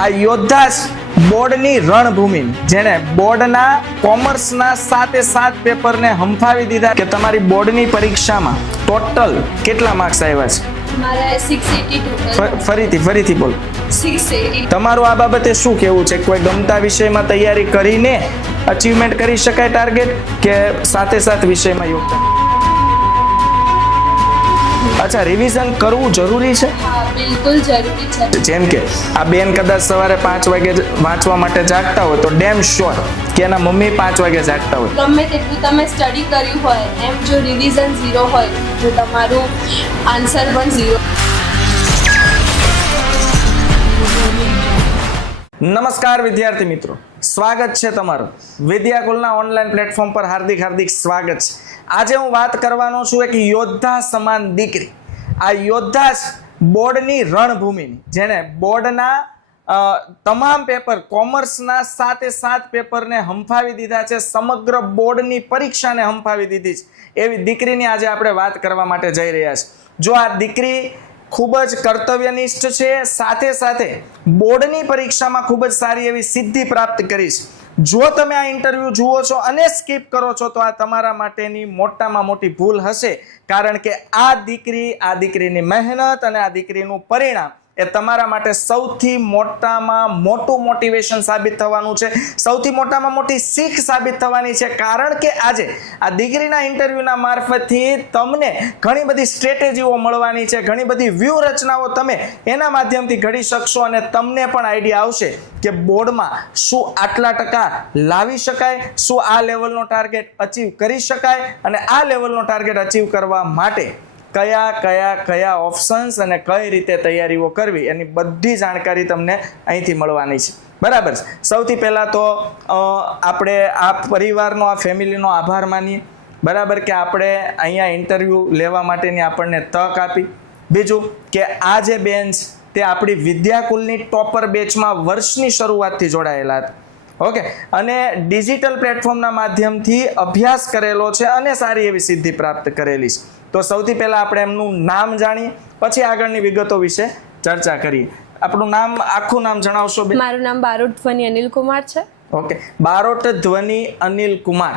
આ યોદ્ધા બોર્ડની રણભૂમિ જેણે બોર્ડના કોમર્સના 7 પેપરને હંફાવી દીધા કે તમારી બોર્ડની પરીક્ષામાં ટોટલ કેટલા માર્ક્સ આવ્યા છે? મારા 680 ફરીથી બોલો. 680. તમારું આ બાબતે શું કહેવું છે? કોઈ ગમતા વિષયમાં તૈયારી કરીને અચીવમેન્ટ કરી શકાય ટાર્ગેટ, કે સાથે વિષયમાં યોગદાન? અચ્છા, રિવિઝન કરવું જરૂરી છે? હા, બિલકુલ જરૂરી છે. જેમ કે આ બેન કદાચ સવારે 5 વાગે વાંચવા માટે જાગતા હોય તો ડેમ શ્યોર કે એના મમ્મી 5 વાગે જાગતા હોય. ગમે તેટલું તમે સ્ટડી કર્યું હોય, એમ જો રિવિઝન 0 હોય તો તમારું આન્સર પણ 0. નમસ્કાર વિદ્યાર્થી મિત્રો, સ્વાગત છે તમારું વિદ્યાકુલના ઓનલાઈન પ્લેટફોર્મ પર. હાર્દિક સ્વાગત છે. આજે હું વાત કરવાનો છું એક યોદ્ધા સમાન દીકરી, આ યોદ્ધા બોર્ડની રણભૂમિની જેણે બોર્ડના તમામ પેપર કોમર્સના 7 પેપરને હંફાવી દીધા છે, સમગ્ર બોર્ડની પરીક્ષાને હંફાવી દીધી છે. એવી દીકરીની આજે આપણે વાત કરવા માટે જઈ રહ્યા છીએ. જો આ દીકરી ખૂબ જ કર્તવ્યનિષ્ઠ છે, સાથે બોર્ડની પરીક્ષામાં ખૂબ જ સારી એવી સિદ્ધિ પ્રાપ્ત કરી છે. જો તમે આ ઇન્ટરવ્યુ જુઓ છો અને સ્કીપ કરો છો તો આ તમારા માટેની મોટામાં મોટી ભૂલ હશે, કારણ કે આ દીકરીની મહેનત અને આ દીકરીનું પરિણામ એ તમારા માટે સૌથી મોટામાં મોટું મોટિવેશન સાબિત થવાનું છે, સૌથી મોટામાં મોટી શીખ સાબિત થવાની છે. કારણ કે આજે આ દીકરીના ઇન્ટરવ્યુના મારફતથી તમને ઘણી બધી સ્ટ્રેટેજીઓ મળવાની છે, ઘણી બધી વ્યૂહરચનાઓ તમે એના માધ્યમથી ઘડી શકશો અને તમને પણ આઈડિયા આવશે કે બોર્ડમાં શું આટલા ટકા લાવી શકાય, શું આ લેવલનો ટાર્ગેટ અચીવ કરી શકાય, અને આ લેવલનો ટાર્ગેટ અચીવ કરવા માટે કયા ઓપ્શન્સ અને કઈ રીતે તૈયારીઓ કરવી એની બધી જાણકારી તમને અહીંથી મળવાની છે. બરાબર છે. સૌથી પહેલા તો આપણે આ પરિવારનો, આ ફેમિલીનો આભાર માનીએ. બરાબર કે આપણે અહીંયા ઇન્ટરવ્યુ લેવા માટેની આપણને તક આપી. બીજું કે આ જે બેન તે આપણી વિદ્યાકુલની ટોપર બેચમાં વર્ષની શરૂઆતથી જોડાયેલા હતા. ઓકે, અને ડિજિટલ પ્લેટફોર્મના માધ્યમથી અભ્યાસ કરેલો છે અને સારી એવી સિદ્ધિ પ્રાપ્ત કરેલી છે. તો સૌથી પહેલા આપણે એમનું નામ જાણીએ, પછી આગળની વિગતો વિશે ચર્ચા કરીએ. આપણું નામ, આખું નામ જણાવશો બેન? મારું નામ બારોટ ધ્વની અનિલ કુમાર છે. ઓકે, બારોટ ધ્વની અનિલ કુમાર.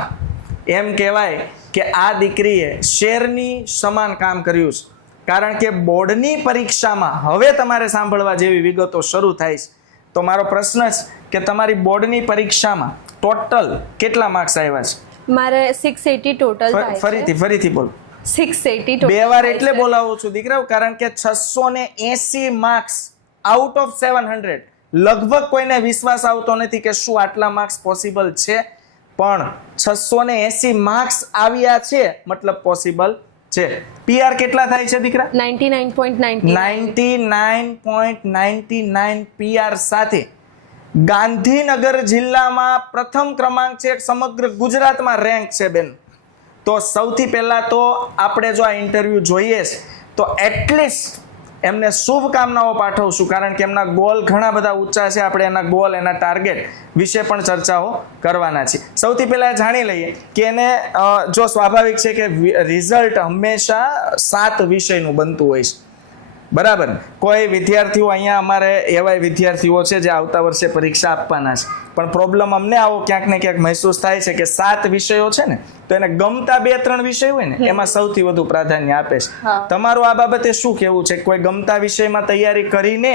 એમ કહેવાય કે આ દીકરીએ શેરની સમાન કામ કર્યું છે, કારણ કે બોર્ડની પરીક્ષામાં હવે તમારે સાંભળવા જેવી વિગતો શરૂ થાય છે. તો મારો પ્રશ્ન છે કે તમારી બોર્ડની પરીક્ષામાં ટોટલ કેટલા માર્ક્સ આવ્યા છે? મારે 680 ટોટલ થાય છે. ફરીથી બોલો. 680 બે વાર એટલે બોલાવું છું દીકરાઓ, કારણ કે 680 માર્ક્સ આઉટ ઓફ 700. લગભગ કોઈને વિશ્વાસ આવતો નથી કે શું આટલા માર્ક્સ પોસિબલ છે, પણ 680 માર્ક્સ આવ્યા છે મતલબ પોસિબલ છે. પીઆર કેટલા થાય છે દીકરા? 99.99 પીઆર સાથે ગાંધીનગર જિલ્લામાં પ્રથમ ક્રમાંક છે, સમગ્ર ગુજરાતમાં રેન્ક છે બેન. તો સૌથી પહેલા તો આપણે જો આ ઇન્ટરવ્યુ જોઈએ તો એટલીસ્ટ એમને શુભકામનાઓ પાઠવશું, કારણ કે એમના ગોલ ઘણા બધા ઊંચા છે. આપણે એના ગોલ, એના ટાર્ગેટ વિશે પણ ચર્ચાઓ કરવાના છે. સૌથી પહેલા જાણી લઈએ કે એને જો સ્વાભાવિક છે કે રિઝલ્ટ હંમેશા 7 વિષયનું બનતું હોય છે. બરાબર. કોઈ વિદ્યાર્થીઓ, અહીંયા અમારે એવા વિદ્યાર્થીઓ છે જે આવતા વર્ષે પરીક્ષા આપવાના છે, પણ પ્રોબ્લેમ અમને આવો ક્યાંક ને ક્યાંક મહેસૂસ થાય છે કે 7 વિષયો છે ને, તો એને ગમતા 2-3 વિષય હોય ને એમાં સૌથી વધુ પ્રાધાન્ય આપે છે. તમારું આ બાબતે શું કહેવું છે? કોઈ ગમતા વિષયમાં તૈયારી કરીને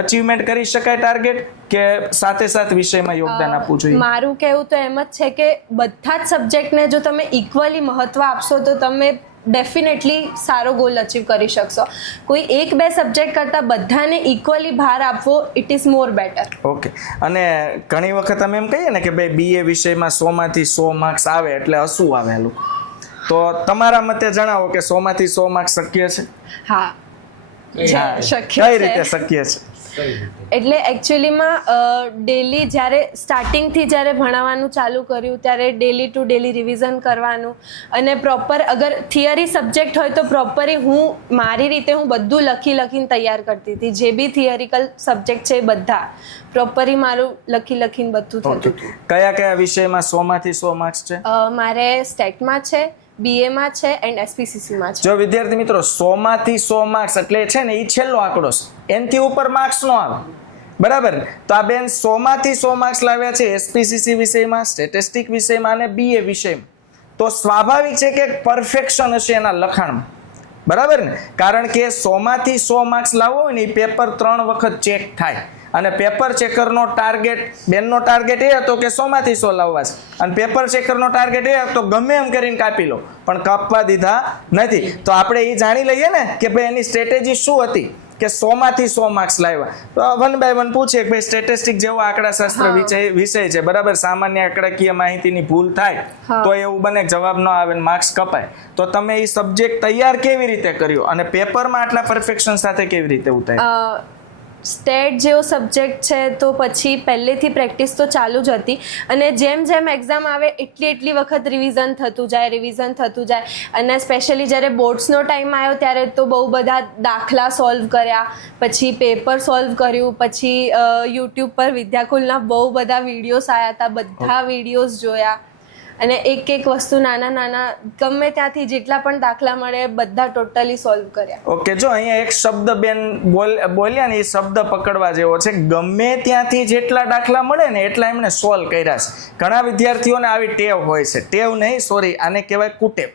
અચીવમેન્ટ કરી શકાય ટાર્ગેટ, કે સાથે વિષયમાં યોગદાન આપવું જોઈએ? મારું કહેવું તો એમ જ છે કે બધા જ સબ્જેક્ટને જો તમે ઇક્વલી મહત્વ આપશો તો તમે ડેફિનેટલી સારો ગોલ અચીવ કરી શકશો. કોઈ 1-2 સબ્જેક્ટ કરતા બધાને ઇક્વલી ભાર આપવો, it is more better. Okay. અને ઘણી વખત અમે એમ કહીએ ને કે ભાઈ બીએ વિષયમાં 100 માંથી 100 માર્ક્સ આવે એટલે હસવું આવેલું. તો તમારા મતે જણાવો કે 100 માંથી 100 માર્ક્સ શક્ય છે? હા, શક્ય છે. કઈ રીતે શક્ય છે? એટલે એકચ્યુઅલીમાં ડેલી જ્યારે સ્ટાર્ટિંગથી જ્યારે ભણાવવાનું ચાલુ કર્યું ત્યારે ડેલી ટુ ડેલી રિવિઝન કરવાનું, અને પ્રોપર અગર થિયરી સબ્જેક્ટ હોય તો પ્રોપરી મારી રીતે હું બધું લખીને તૈયાર કરતી હતી. જે બી થિયરિકલ સબ્જેક્ટ છે એ બધા પ્રોપરી મારું લખીને બધું થતું હતું. કયા વિષયમાં 100 માંથી 100 માર્ક્સ છે? મારે સ્ટેટમાં છે, BA માં છે એન્ડ SPCC માં છે. જો વિદ્યાર્થી મિત્રો 100 માંથી 100 માર્ક્સ એટલે છે ને એ છેલ્લો આંકડો છે, એનથી ઉપર માર્ક્સ નો આવે. બરાબર ને? તો આ બેન 100 માંથી 100 માર્ક્સ લાવ્યા છે એસપીસીસી વિષયમાં, સ્ટેટિસ્ટિક વિષયમાં અને બીએ વિષયમાં. તો સ્વાભાવિક છે કે પરફેક્શન હશે એના લખાણમાં, બરાબર ને? કારણ કે 100 માંથી 100 માર્ક્સ લાવવો હોય ને એ પેપર 3 વખત ચેક થાય, અને પેપર ચેકરનો ટાર્ગેટ, બેનનો ટાર્ગેટ એ હતો કે 100 માંથી 100 લાવવા છે, અને પેપર ચેકરનો ટાર્ગેટ એ હતો ગમે એમ કરીને કાપી લો, પણ કાપવા દીધા નથી. તો આપણે એ જાણી લઈએ ને કે ભાઈ એની સ્ટ્રેટેજી શું હતી કે 100 માંથી 100 માર્ક્સ લાવ્યા. તો 1 બાય 1 પૂછે કે ભાઈ સ્ટેટિસ્ટિક જેવો આંકડાશાસ્ત્ર વિષય છે, બરાબર, સામાન્ય આંકડાકીય માહિતીની ભૂલ થાય તો એવું બને જવાબ ન આવે ને માર્ક્સ કપાય. તો તમે એ સબ્જેક્ટ તૈયાર કેવી રીતે કર્યો અને પેપરમાં આટલા પરફેક્શન સાથે કેવી રીતે ઉતાર્યું? સ્ટેટ જેવો સબ્જેક્ટ છે તો પછી પહેલેથી પ્રેક્ટિસ તો ચાલુ જ હતી, અને જેમ જેમ એક્ઝામ આવે એટલી વખત રિવિઝન થતું જાય, અને સ્પેશિયલી જ્યારે બોર્ડ્સનો ટાઈમ આવ્યો ત્યારે તો બહુ બધા દાખલા સોલ્વ કર્યા, પછી પેપર સોલ્વ કર્યું, પછી યુટ્યુબ પર વિદ્યાકુલના બહુ બધા વિડીયોઝ આવ્યા હતા, બધા વિડીયોઝ જોયા, અને એક વસ્તુ નાના ગમે ત્યાંથી જેટલા પણ દાખલા મળે બધા ટોટલી સોલ્વ કર્યા. ઓકે, જો અહીંયા એક શબ્દ બેન બોલ્યા ને, એ શબ્દ પકડવા જેવો છે. ગમે ત્યાંથી જેટલા દાખલા મળે ને એટલા એમણે સોલ્વ કર્યા છે. ઘણા વિદ્યાર્થીઓને આવી ટેવ હોય છે, ટેવ નહીં, સોરી, આને કહેવાય કુટેવ,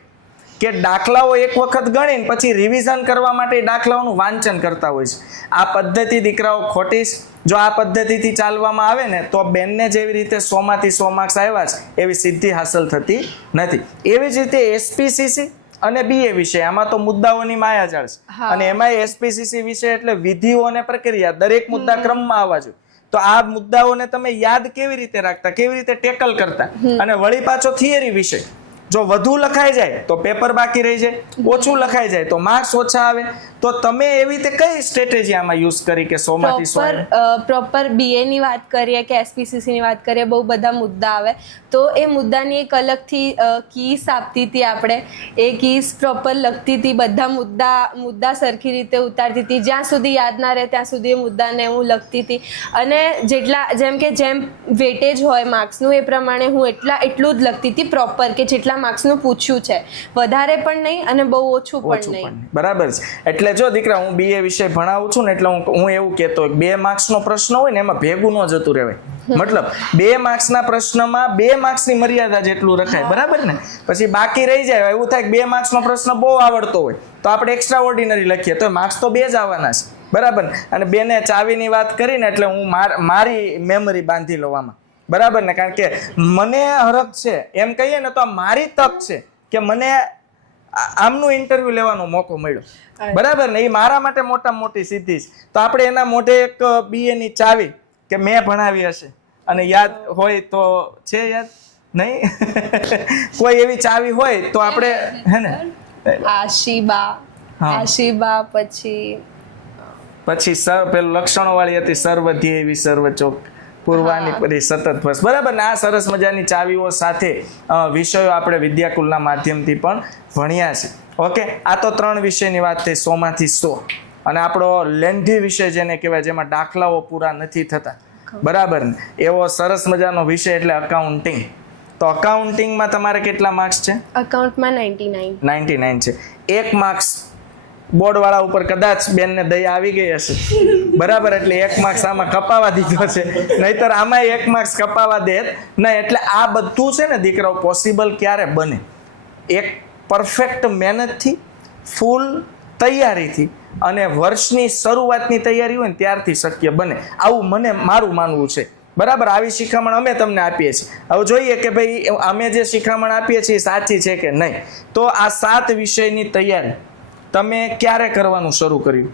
કે દાખલાઓ એક વખત ગણીને પછી રિવિઝન કરવા માટે દાખલાઓનું વાંચન કરતા હોય છે. આ પદ્ધતિ દીકરાઓ ખોટી છે. જો આ પદ્ધતિથી ચાલવામાં આવે ને તો બેનને જેવી રીતે 100 માંથી 100 માર્ક્સ આવ્યા છે એવી સિદ્ધિ હાંસલ થતી નથી. એવી જ રીતે એસપીસીસી અને બીએ વિષય, આમાં તો મુદ્દાઓની માયાજાળ છે, અને એમાં એસપીસીસી વિષય એટલે વિધિઓ અને પ્રક્રિયા, દરેક મુદ્દા ક્રમમાં આવવા જોઈએ. તો આ મુદ્દાઓને તમે યાદ કેવી રીતે રાખતા, કેવી રીતે ટેકલ કરતા? અને વળી પાછો થિયરી વિષય, જો વધુ લખાઈ જાય તો પેપર બાકી રહી જાય, ઓછું લખાઈ જાય તો માર્ક્સ ઓછા આવે. તો તમે એવી રીતે કઈ સ્ટ્રેટેજી આમાં યુઝ કરી કે 100 માંથી 100? પ્રોપર બીએ ની વાત કરીએ કે એસપીસીસી ની વાત કરીએ, બહુ બધા મુદ્દા આવે, તો એ મુદ્દાની એક અલગથી કીસ આપતી હતી આપણે, એ કીસ પ્રોપર લખતી હતી, બધા મુદ્દા સરખી રીતે ઉતારતી હતી, જ્યાં સુધી યાદ ના રહે ત્યાં સુધી એ મુદ્દાને હું લખતી હતી. અને જેમ વેટેજ હોય માર્ક્સનું એ પ્રમાણે હું એટલું જ લખતી હતી પ્રોપર, કે જેટલા માર્ક્સનું પૂછ્યું છે, વધારે પણ નહીં અને બહુ ઓછું પણ નહીં. બરાબર છે. એટલે જો દીકરા, હું બીએ વિષય ભણાવું છું ને એટલે હું એવું કહેતો 2 માર્ક્સનો પ્રશ્ન હોય ને એમાં ભેગું ન જતું રહેવાય. મતલબ 2 માર્ક્સના પ્રશ્નમાં 2 માર્ક્સની મર્યાદા જેટલું રખાય, બરાબર ને? પછી બાકી રહી જાય, એવું થાય 2 માર્ક્સનો પ્રશ્ન બહુ આવડતો હોય તો આપણે એક્સ્ટ્રા ઓર્ડિનરી લખીએ તો માર્ક્સ તો 2 જ આવવાના છે, બરાબર? અને બેને ચાવીની વાત કરીને એટલે હું મારી મેમરી બાંધી લઉં આમાં, બરાબર ને? કારણ કે મને હરખ છે એમ કહીએ ને તો આ મારી તક છે કે મને આમનું ઇન્ટરવ્યુ લેવાનો મોકો મળ્યો, બરાબર ને? એ મારા માટે મોટામાં મોટી સિદ્ધિ છે. તો આપણે એના મોઢે એક બીએ ની ચાવી કે મેં ભણાવી હશે અને યાદ હોય તો છે, યાદ નહીં કોઈ એવી ચાવી હોય તો આપણે હે ને આશીબા, પછી પેલું લક્ષણો વાળી હતી, સર્વધ્યેય એવી સર્વચોક પૂર્વાની પરી સતત ફસ, બરાબર ને? આ સરસ મજાની ચાવીઓ સાથે વિષયો આપણે વિદ્યાકુલના માધ્યમથી પણ ભણ્યા છે. ઓકે, આ તો 3 વિષયની વાત થઈ 100 માંથી 100. અને આપણો લેન્ધી વિષય જેને કહેવાય, જેમાં દાખલાઓ પૂરા નથી થતા, બરાબર ને? એવો સરસ મજાનો વિષય એટલે અકાઉન્ટિંગ. તો અકાઉન્ટિંગમાં તમારે કેટલા માર્ક્સ છે? અકાઉન્ટમાં 99 છે. 1 માર્ક્સ બોર્ડ વાળા ઉપર કદાચ બેનને દયા આવી ગઈ હશે, બરાબર? એટલે 1 માર્ક્સ આમાં કપાવા દીધો છે, નહીતર આમાં 1 માર્ક્સ કપાવા દે નહીં. એટલે આ બધું છે ને દીકરાઓ પોસિબલ ક્યારે બને? એક પરફેક્ટ મહેનતથી, ફૂલ તૈયારીથી, અને વર્ષની શરૂઆતની તૈયારી હોય ને ત્યારથી શક્ય બને, આવું મારું માનવું છે, બરાબર? આવી શિખામણ અમે તમને આપીએ છીએ. હવે જોઈએ કે ભાઈ અમે જે શિખામણ આપીએ છીએ સાચી છે કે નહીં. તો આ 7 વિષયની તૈયારી તમે ક્યારે કરવાનું શરૂ કર્યું?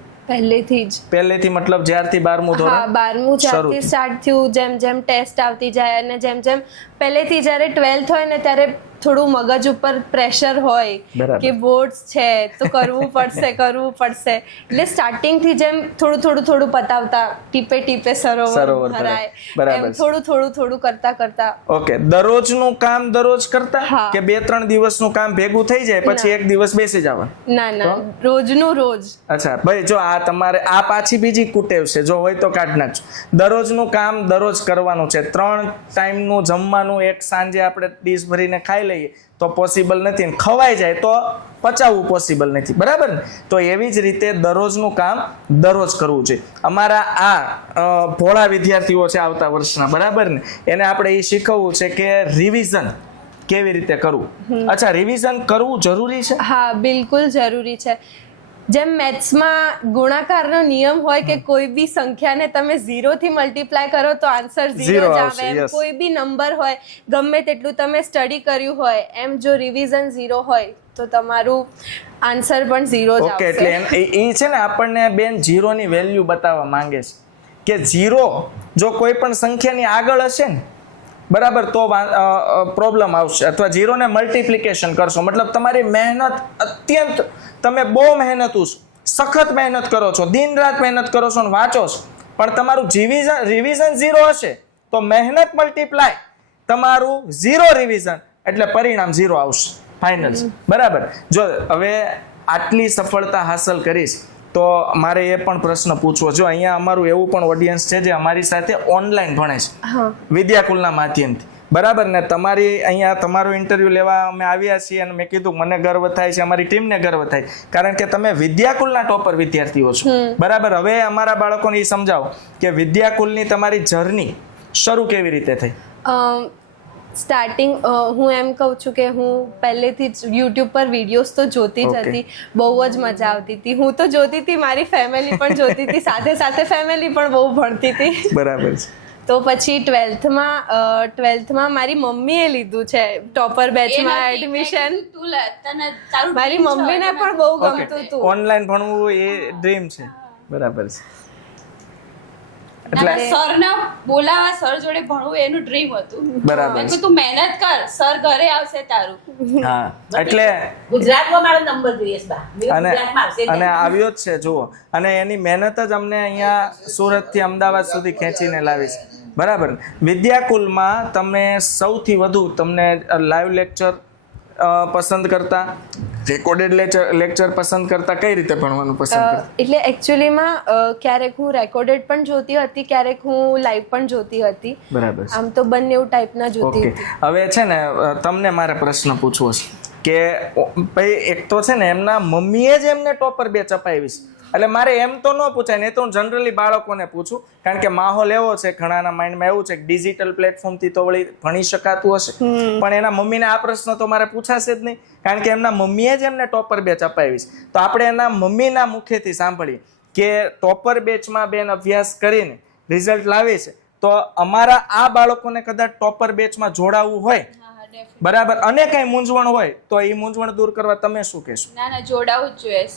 પહેલેથી મતલબ જ્યારથી 12મું ધોરણ? હા, 12મું જ્યારથી સ્ટાર્ટ થયું, જેમ ટેસ્ટ આવતી જાય અને જેમ પહેલેથી જ્યારે 12th હોય ને ત્યારે થોડું મગજ ઉપર પ્રેશર હોય કે બોર્ડ્સ છે તો કરવું પડશે. એટલે સ્ટાર્ટિંગથી જેમ થોડું પતાવતા, ટીપે સરોવર ભરાય, એમ થોડું કરતા. ઓકે, દરરોજનું કામ દરરોજ કરતા કે 2-3 દિવસનું કામ ભેગું થઈ જાય પછી એક દિવસ બેસી જવા? ના, રોજનું રોજ. અચ્છા ભાઈ, જો આ તમારે આ પાછી બીજી કુટેવ છે, જો હોય તો કાઢ નાખજો. દરરોજનું કામ દરરોજ કરવાનું છે. 3 ટાઈમનું જમવાનું એક સાંજે આપણે ડીશ ભરીને ખાઈ લઈએ તો પોસિબલ નથી, અને ખવાઈ જાય તો પચાવવું પોસિબલ નથી, બરાબર ને? તો એવી જ રીતે દરરોજનું કામ દરરોજ કરવું જોઈએ. અમારા આ ભોળા વિદ્યાર્થીઓ છે આવતા વર્ષના, બરાબર ને, એને આપણે એ શીખવવું છે કે રિવિઝન કેવી રીતે કરવું. અચ્છા, રિવિઝન કરવું જરૂરી છે? હા, બિલકુલ જરૂરી છે. જેમ મેથ્સમાં ગુણાકારનો નિયમ હોય કે કોઈ બી સંખ્યાને તમે 0 થી મલ્ટીપ્લાય કરો તો આન્સર 0 Zero જ આવશે, આવે, એમ yes. કોઈ બી નંબર હોય ગમે તેટલું તમે સ્ટડી કર્યું હોય એમ જો રિવિઝન 0 હોય તો તમારું આન્સર પણ 0 જ ઓકે, એટલે આવશે. એ છે ને આપણને બેન 0 ની વેલ્યુ બતાવવા માંગે છે કે 0 જો કોઈ પણ સંખ્યાની આગળ હશે ને, બરાબર, તો પ્રોબ્લેમ આવશે. અથવા 0 ને મલ્ટિપ્લિકેશન કરશો મતલબ તમારી મહેનત અત્યંત, તમે બહુ મહેનતુ છો, સખત મહેનત કરો છો, દિન રાત મહેનત કરો છો ને વાંચો છો, પણ તમારું રિવિઝન 0 હશે તો મહેનત મલ્ટીપ્લાય, તમારું 0 રિવિઝન એટલે પરિણામ 0 આવશે ફાઇનલ. બરાબર. જો હવે આટલી સફળતા હાંસલ કરીશ તો મારે એ પણ પ્રશ્ન પૂછવો. જો અહીંયા અમારું એવું પણ ઓડિયન્સ છે જે અમારી સાથે ઓનલાઈન ભણે છે વિદ્યાકુલના માધ્યમથી, બરાબર ને? તમારી અહીંયા તમારો ઇન્ટરવ્યુ લેવા અમે આવ્યા છીએ અને મેં કીધું મને ગર્વ થાય છે, અમારી ટીમને ગર્વ થાય, કારણ કે તમે વિદ્યાકુલના ટોપર વિદ્યાર્થીઓ છો, બરાબર. હવે અમારા બાળકોને એ સમજાવો કે વિદ્યાકુલની તમારી જર્ની શરૂ કેવી રીતે થઈ? સ્ટાર્ટિંગ હું એમ કહું છું કે હું પહેલેથી જ યુટ્યુબ પર વિડીયોઝ તો જોતી જ હતી, બહુ જ મજા આવતી હતી. હું તો જોતી હતી, મારી ફેમિલી પણ જોતી હતી, સાથે સાથે ફેમિલી પણ બહુ ભણતી હતી. બરાબર છે. તો પછી 12th માં મારી મમ્મીએ લીધું છે ટોપર બેચમાં એડમિશન. મારી મમ્મીને પણ બહુ ગમતું હતું. ઓનલાઈન ભણવું એ ડ્રીમ છે, બરાબર છે. એટલે સર ના બોલાવા, સર જોડે ભણવું એનું ડ્રીમ હતું. બરાબર. મેં તું મહેનત કર, સર ઘરે આવશે તારું. હા, એટલે ગુજરાતમાં મારો નંબર જોઈએ છે બા. અને ગુજરાતમાં આવશે જ અને નહીં. આવ્યો જ છે, જુઓ. અને એની મહેનત જ અમને અહીંયા સુરત થી અમદાવાદ સુધી ખેંચીને લાવી છે, બરાબર. વિદ્યાકુલમાં તમે સૌથી વધુ તમને લાઈવ લેક્ચર પસંદ કરતા, રેકોર્ડેડ લેક્ચર પસંદ કરતા, કઈ રીતે ભણવાનું પસંદ કરતા? એટલે એકચ્યુઅલીમાં ક્યારેક હું રેકોર્ડેડ પણ જોતી હતી, ક્યારેક હું લાઈવ પણ જોતી હતી. બરાબર છે. આમ તો બંને ટાઈપના જોતી ઓકે, હતી. હવે છે ને તમને મારે પ્રશ્ન પૂછવો છે કે ભાઈ એક તો છે ને એમના મમ્મીએ જ એમને ટોપર બેચ અપાવી છે, એટલે મારે એમ તો ન પૂછાય, ને તો હું જનરલી બાળકોને પૂછું, કારણ કે માહોલ એવો છે, ઘણાના માઇન્ડમાં એવું છે કે ડિજિટલ પ્લેટફોર્મથી તો વળી ભણી શકાતું હશે, પણ એના મમ્મીને આ પ્રશ્ન તો મારે પૂછાશે જ નહીં, કારણ કે એમના મમ્મીએ જ એમને ટોપર બેચ અપાવી છે. તો આપણે એના મમ્મીના મુખેથી સાંભળીએ કે ટોપર બેચમાં બેન અભ્યાસ કરીને રિઝલ્ટ લાવે છે, તો અમારા આ બાળકોને કદાચ ટોપર બેચમાં જોડાવવું હોય, બરાબર, અને કઈ મૂંઝવણ હોય તો એ મૂંઝવણ દૂર કરવા તમે શું કહેશો? ના, જોડાવું જ જોઈએ.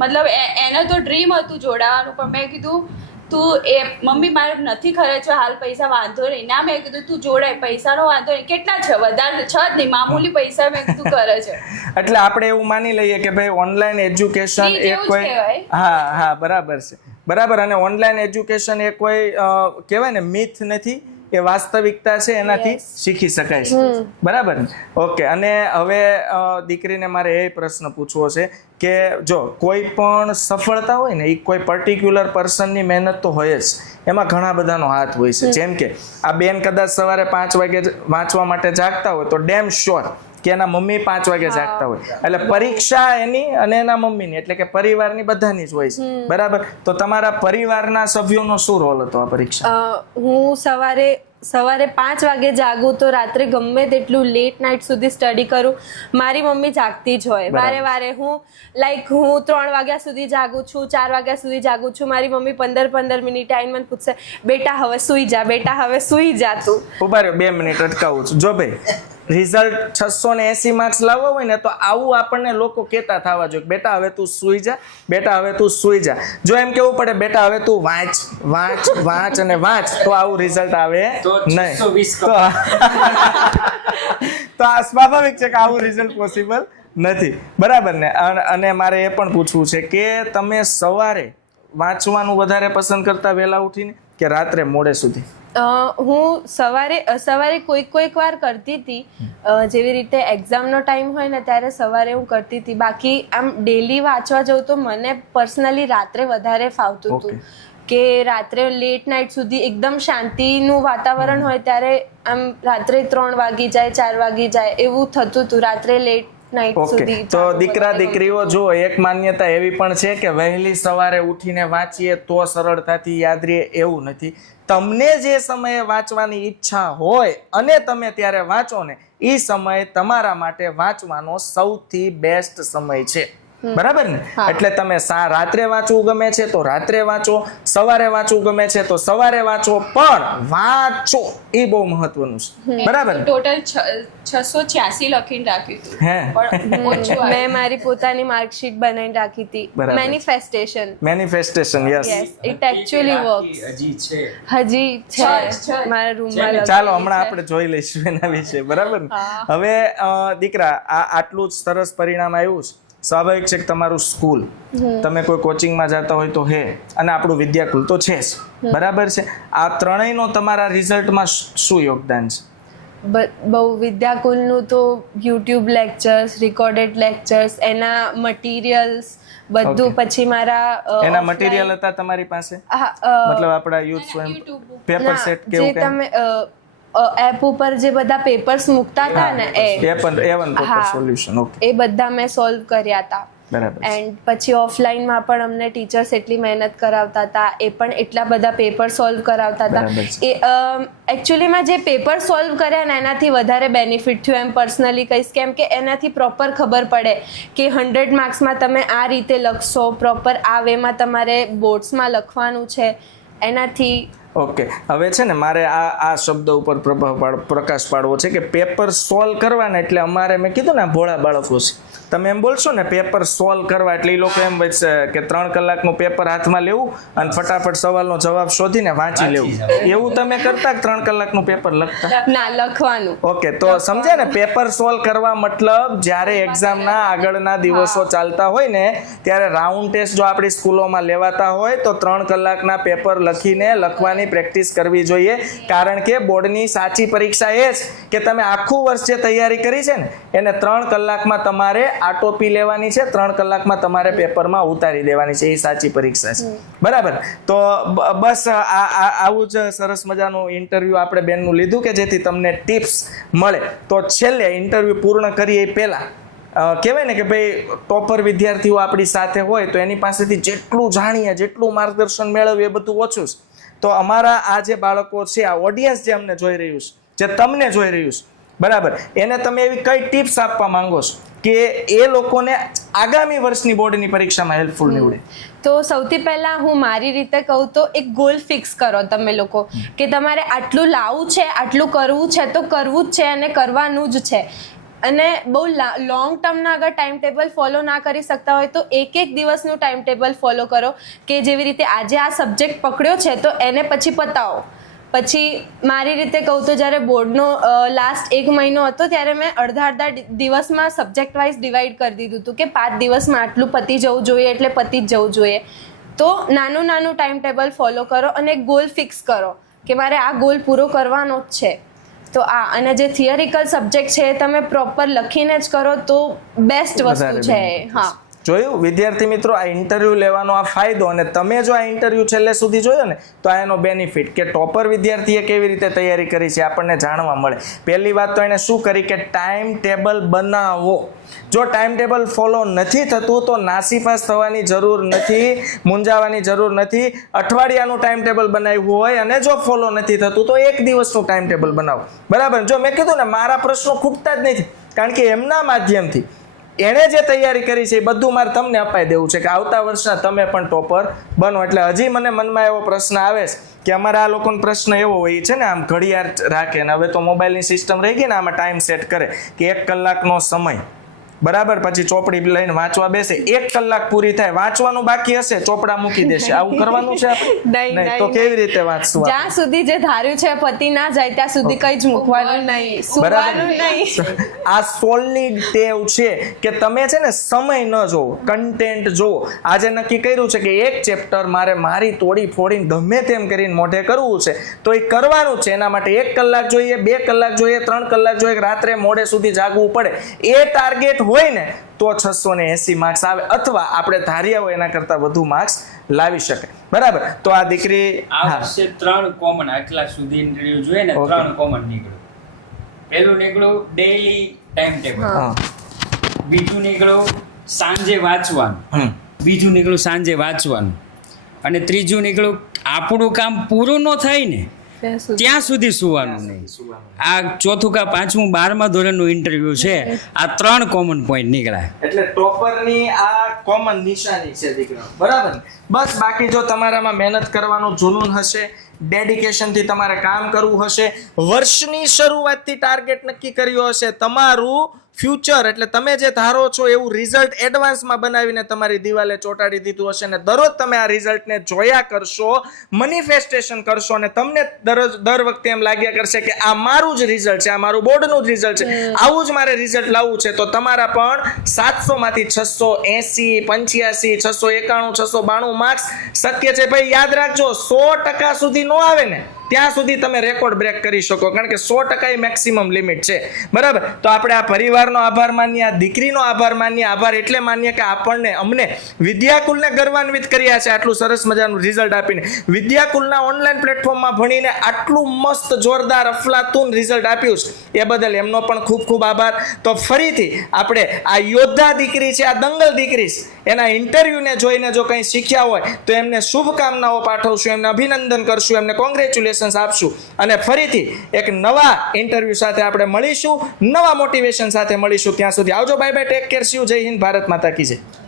મતલબ એને તો ડ્રીમ હતું જોડાવાનું, પણ મેં કીધું તું એ મમ્મી મારે નથી ખર્ચવા હાલ પૈસા, વાંધો નહીં. ના, મેં કીધું તું જોડાય, પૈસાનો વાંધો નહીં. કેટલા છે? વધારે છે જ નહીં, મામૂલી પૈસા મેં કીધું કરે છે. એટલે આપણે એવું માની લઈએ કે ભાઈ ઓનલાઈન એજ્યુકેશન Free એ જેવું જ કોઈ, કહેવાય. હા, બરાબર છે, બરાબર. અને ઓનલાઈન એજ્યુકેશન એ કોઈ કહેવાય ને મિથ નથી, એ વાસ્તવિકતા છે, એનાથી શીખી શકાય છે, બરાબર ને? ઓકે. અને હવે દીકરીને મારે એ પ્રશ્ન પૂછવો છે કે જો કોઈ પણ સફળતા હોય ને, એ કોઈ પર્ટિક્યુલર પર્સનની મહેનત તો હોય જ, એમાં ઘણા બધાનો હાથ હોય છે. જેમ કે આ બેન કદાચ સવારે 5 વાગે વાંચવા માટે જાગતા હોય તો ડેમ શ્યોર કે એના મમ્મી 5 વાગે જાગતા હોય, એટલે પરીક્ષા એની અને એના મમ્મીની, એટલે કે પરિવારની બધાની જ હોય છે, બરાબર. તો તમારા પરિવારના સભ્યોનો શું રોલ હતો આ પરીક્ષા? હું સવારે 5 વાગે જાગું તો રાત્રે ગમે તેટલું લેટ નાઇટ સુધી સ્ટડી કરું. મારી મમ્મી જાગતી જ હોય વારે. હું 3 વાગ્યા સુધી જાગું છું, 4 વાગ્યા સુધી જાગું છું. મારી મમ્મી 15 મિનિટે આવીને મને પૂછશે, બેટા હવે સૂઈ જા, બેટા હવે સૂઈ જા તું. ઉભા રહ્યો, 2 મિનિટ અટકાવું છું. જો ભાઈ રિઝલ્ટ 680 માર્ક્સ લાવવા હોય ને તો આવું આપણને લોકો કહેતા થવા જોઈએ, બેટા હવે તું સૂઈ જા, બેટા હવે તું સૂઈ જા. જો એમ કેવું પડે બેટા હવે તું વાંચ અને વાંચ, તો આવું રિઝલ્ટ આવે નહીં. તો આ સ્વાભાવિક છે કે આવું રિઝલ્ટ પોસિબલ નથી, બરાબર ને? અને મારે એ પણ પૂછવું છે કે તમે સવારે વાંચવાનું વધારે પસંદ કરતા વહેલા ઉઠીને કે રાત્રે મોડે સુધી? હું સવારે કોઈક વાર કરતી હતી, જેવી રીતે એક્ઝામનો ટાઈમ હોય ને ત્યારે સવારે હું કરતી હતી. બાકી આમ ડેલી વાંચવા જવું તો મને પર્સનલી રાત્રે વધારે ફાવતું હતું, કે રાત્રે લેટ નાઇટ સુધી એકદમ શાંતિનું વાતાવરણ હોય ત્યારે આમ રાત્રે 3 વાગી જાય 4 વાગી જાય એવું થતું હતું રાત્રે લેટ નાઇટ ઓકે, સુધી. તો દીકરા દીકરીઓ જો એક માન્યતા એવી પણ છે કે વહેલી સવારે ઉઠીને વાંચીએ તો સરળતાથી યાદ રહે, એવું નથી. તમને જે સમયે વાંચવાની ઈચ્છા હોય અને તમે ત્યારે વાંચો ને એ સમય તમારા માટે વાંચવાનો સૌથી બેસ્ટ સમય છે. બરાબર ને? એટલે તમે રાત્રે વાંચવું ગમે છે તો રાત્રે વાંચો, સવારે વાંચવું ગમે છે તો સવારે વાંચો, પણ વાંચો એ બહુ મહત્વનું છે. બરાબર ને? ટોટલ 686 લખીને રાખ્યું હતું હે પણ ઓછું આવ્યું. મેં મારી પોતાની માર્કશીટ બનાવીને રાખી હતી. બરાબર. Manifestation. Yes. It actually works. હજી છે છે. મારા રૂમમાં. ચાલો હમણાં આપણે જોઈ લઈશું એના વિશે. બરાબર ને? હવે દીકરા આટલું જ સરસ પરિણામ આવ્યું છે. સ્વાભાવિક છે કે તમારું સ્કૂલ, તમે કોઈ કોચિંગમાં જતા હોય તો હે, અને આપણું વિદ્યાકુલ તો છે જ. બરાબર છે? આ ત્રણેયનો તમારા રિઝલ્ટમાં શું યોગદાન છે? બહુ વિદ્યાકુલનું તો યુટ્યુબ લેક્ચર્સ, રેકોર્ડેડ લેક્ચર્સ, એના મટીરિયલ્સ બધું. પછી મારા એના મટીરિયલ હતા તમારી પાસે? મતલબ આપણા યુથ સ્વયં YouTube પેપર સેટ જે કેવું તમે એપ ઉપર જે બધા પેપર્સ મૂકતા હતા ને એ પણ પેપર સોલ્યુશન. ઓકે, એ બધા મેં સોલ્વ કર્યા હતા. બરાબર. એન્ડ પછી ઓફલાઈનમાં પણ અમને ટીચર્સ એટલી મહેનત કરાવતા હતા, એ પણ એટલા બધા પેપર સોલ્વ કરાવતા હતા. બરાબર એ એકચ્યુઅલીમાં જે પેપર સોલ્વ કર્યા ને એનાથી વધારે બેનિફિટ થયું એમ પર્સનલી કહીશ, કેમ કે એનાથી પ્રોપર ખબર પડે કે 100 માર્ક્સમાં તમે આ રીતે લખશો, પ્રોપર આ વેમાં તમારે બોર્ડ્સમાં લખવાનું છે. એનાથી ઓકે, હવે છે ને મારે આ શબ્દ ઉપર પ્રકાશ પાડવો છે કે પેપર સોલ્વ કરવાના એટલે અમારે મેં કીધું ને ભોળા બાળકો છે, તમે એમ બોલશો ને પેપર સોલ્વ કરવા એટલે એ લોકો એમ છે કે 3 કલાકનું પેપર હાથમાં લેવું અને ફટાફટ સવાલનો જવાબ શોધીને વાંચી લેવું. એવું તમે કરતા 3 કલાકનું પેપર લખતા? ના, લખવાનું. ઓકે, તો સમજે ને પેપર સોલ્વ કરવા મતલબ જ્યારે એક્ઝામના આગળના દિવસો ચાલતા હોય ને ત્યારે રાઉન્ડ ટેસ્ટ જો આપણી સ્કૂલોમાં લેવાતા હોય તો 3 કલાકના પેપર લખવાની પ્રેક્ટિસ કરવી જોઈએ. કારણ કે બોર્ડની સાચી પરીક્ષા એ જ કે તમે આખું વર્ષ જે તૈયારી કરી છે ને એને 3 કલાકમાં તમારે આટોપી લેવાની છે, 3 કલાકમાં તમારે પેપરમાં ઉતારી દેવાની છે. એ સાચી પરીક્ષા છે. બરાબર? તો બસ આવું જ સરસ મજાનું ઇન્ટરવ્યુ આપણે બેનનું લીધું કે જેથી તમને ટિપ્સ મળે. તો છેલ્લે ઇન્ટરવ્યુ પૂર્ણ કરીએ એ પહેલા કહેવાય ને કે ભાઈ ટોપર વિદ્યાર્થીઓ આપણી સાથે હોય તો એની પાસેથી જેટલું જાણીએ, જેટલું માર્ગદર્શન મેળવીએ એ બધું ઓછું છે. તો અમારા આ જે બાળકો છે, આ ઓડિયન્સ જે અમને જોઈ રહ્યું છે, જે તમને જોઈ રહ્યું છે, બરાબર, એને તમે એવી કઈ ટિપ્સ આપવા માંગો છો કે એ લોકોને આગામી વર્ષની બોર્ડની પરીક્ષામાં હેલ્પફુલ નીવડે? તો સૌથી પહેલા હું મારી રીતે કહું તો એક ગોલ ફિક્સ કરો તમે લોકો કે તમારે આટલું લાવવું છે, આટલું કરવું છે તો કરવું જ છે અને કરવાનું જ છે. અને બહુ લોંગ ટર્મના અગર ટાઈમ ટેબલ ફોલો ના કરી શકતા હોય તો એક દિવસનું ટાઈમ ટેબલ ફોલો કરો કે જેવી રીતે આજે આ સબ્જેક્ટ પકડ્યો છે તો એને પછી પતાવો. પછી મારી રીતે કહું તો જ્યારે બોર્ડનો લાસ્ટ 1 મહિનો હતો ત્યારે મેં અડધા દિવસમાં સબ્જેક્ટ વાઇઝ ડિવાઈડ કરી દીધું હતું કે 5 દિવસમાં આટલું પતી જવું જોઈએ એટલે પતી જ જવું જોઈએ. તો નાનું ટાઈમ ટેબલ ફોલો કરો અને એક ગોલ ફિક્સ કરો કે મારે આ ગોલ પૂરો કરવાનો જ છે. તો અને જે થિયરિકલ સબ્જેક્ટ છે એ તમે પ્રોપર લખીને જ કરો તો બેસ્ટ વસ્તુ છે. હા, જોયું વિદ્યાર્થી મિત્રો, આ ઇન્ટરવ્યુ લેવાનો આ ફાયદો, અને તમે જો આ ઇન્ટરવ્યુ છેલ્લે સુધી જોયો ને તો આ એનો બેનિફિટ કે ટોપર વિદ્યાર્થીએ કેવી રીતે તૈયારી કરી છે આપણને જાણવા મળે. પહેલી વાત તો એને શું કરી કે ટાઈમ ટેબલ બનાવો. જો ટાઈમ ટેબલ ફોલો નથી થતું તો નાસીપાસ થવાની જરૂર નથી, મૂંઝાવાની જરૂર નથી. અઠવાડિયાનું ટાઈમ ટેબલ બનાવ્યું હોય અને જો ફોલો નથી થતું તો 1 દિવસનું ટાઈમ ટેબલ બનાવો. બરાબર? જો મેં કીધું ને મારા પ્રશ્નો ખૂટતા જ નથી, કારણ કે એમના માધ્યમથી એણે જે તૈયારી કરી છે એ બધું મારે તમને અપાઈ દેવું છે કે આવતા વર્ષના તમે પણ ટોપર બનો. એટલે હજી મને મનમાં એવો પ્રશ્ન આવે છે કે અમારા આ લોકોનો પ્રશ્ન એવો હોય છે ને, આમ ઘડિયાળ રાખે ને હવે તો મોબાઈલની સિસ્ટમ રહી ગઈ ને, આમાં ટાઈમ સેટ કરે કે 1 કલાકનો સમય, બરાબર, પછી ચોપડી લઈને વાંચવા બેસે, 1 કલાક પૂરી થાય, વાંચવાનું બાકી હશે ચોપડા મૂકી દેશે. આવું કરવાનું છે આપણે? નહીં. તો કેવી રીતે વાંચવું? જ્યાં સુધી જે ધાર્યું છે પતિ ના જાય ત્યાં સુધી કઈ જ મૂકવાનું નહીં, સુવાનું નહીં. આ સોલની ટેવ છે કે તમે છે ને સમય ન જોવો, કન્ટેન્ટ જોવો. આજે નક્કી કર્યું છે કે 1 ચેપ્ટર મારે મારી તોડી ફોડીને ગમે તેમ કરીને મોઢે કરવું છે તો એ કરવાનું છે. એના માટે 1 કલાક જોઈએ, 2 કલાક જોઈએ, 3 કલાક જોઈએ, રાત્રે મોડે સુધી જાગવું પડે. એ ટાર્ગેટ હોય ને તો 680 માર્ક્સ આવે, અથવા આપણે ધાર્યા હોય એના કરતાં વધુ માર્ક્સ લાવી શકે. બરાબર, તો આ દીકરી આ હા વર્ષે 3 કોમન આટલા સુધી ઇન્ટરવ્યુ જોઈએ ને Okay. 3 કોમન નીકળ્યું. પહેલું નીકળ્યું ડેઈલી ટાઈમ ટેબલ, હા બીજું નીકળ્યું સાંજે વાંચવાનું, હમ બીજું નીકળ્યું સાંજે વાંચવાનું, અને ત્રીજું નીકળ્યું આપણું કામ પૂરું ન થાય ને ત્યાં સુધી. ત્યાં સુધી સુવાનું નહીં. આ ચોથું કા પાંચમું 12મા ધોરણનું ઇન્ટરવ્યુ છે. આ 3 કોમન પોઈન્ટ નીકળ્યા. એટલે ટોપરની આ કોમન નિશાની છે દીકરા. બરાબર ને? બસ બાકી જો તમારામાં મહેનત કરવાનું જુનૂન હશે, ડેડિકેશનથી તમારે કામ કરવું હશે, વર્ષની શરૂઆતથી ટાર્ગેટ નક્કી કર્યો હશે, તમારું ફ્યુચર એટલે તમે જે ધારો છો એવું રિઝલ્ટ એડવાન્સમાં બનાવીને તમારી દિવાલે ચોંટાડી દીધું હશે ને દરરોજ તમે આ રિઝલ્ટને જોયા કરશો, મેનિફેસ્ટેશન કરશો અને તમને દર વખતે એમ લાગ્યા કરશે કે આ મારું જ રિઝલ્ટ છે, આ મારું બોર્ડનું જ રિઝલ્ટ છે, આવું જ મારે રિઝલ્ટ લાવવું છે, તો તમારા પણ 700 માંથી 680, 85, 691, 692 માર્ક્સ શક્ય છે. ભાઈ યાદ રાખજો, 100% સુધી ન આવે ને ત્યાં સુધી તમે રેકોર્ડ બ્રેક કરી શકો, કારણ કે 100% એ મેક્સિમમ લિમિટ છે. બરાબર, તો આપણે આ પરિવારનો આભાર માનીએ, આ દીકરીનો આભાર માનીએ. આભાર એટલે માનીએ કે અમને વિદ્યાકુલને ગર્વાન્વિત કર્યા છે આટલું સરસ મજાનું રિઝલ્ટ આપીને. વિદ્યાકુલના ઓનલાઈન પ્લેટફોર્મમાં ભણીને આટલું મસ્ત જોરદાર અફલાતુન રિઝલ્ટ આપ્યું છે એ બદલ એમનો પણ ખૂબ ખૂબ આભાર. તો ફરીથી આપણે આ યોદ્ધા દીકરી છે, આ દંગલ દીકરી છે, એના ઇન્ટરવ્યુને જોઈને જો કંઈ શીખ્યા હોય તો એમને શુભકામનાઓ પાઠવશું, એમને અભિનંદન કરશું, એમને કોંગ્રેચ્યુલેશન્સ આપશું અને ફરીથી એક નવા ઇન્ટરવ્યુ સાથે આપણે મળીશું, નવા મોટિવેશન સાથે મળીશું. ત્યાં સુધી આવજો, bye bye, take care, C you, જય હિન્દ, ભારત માતા કી જય.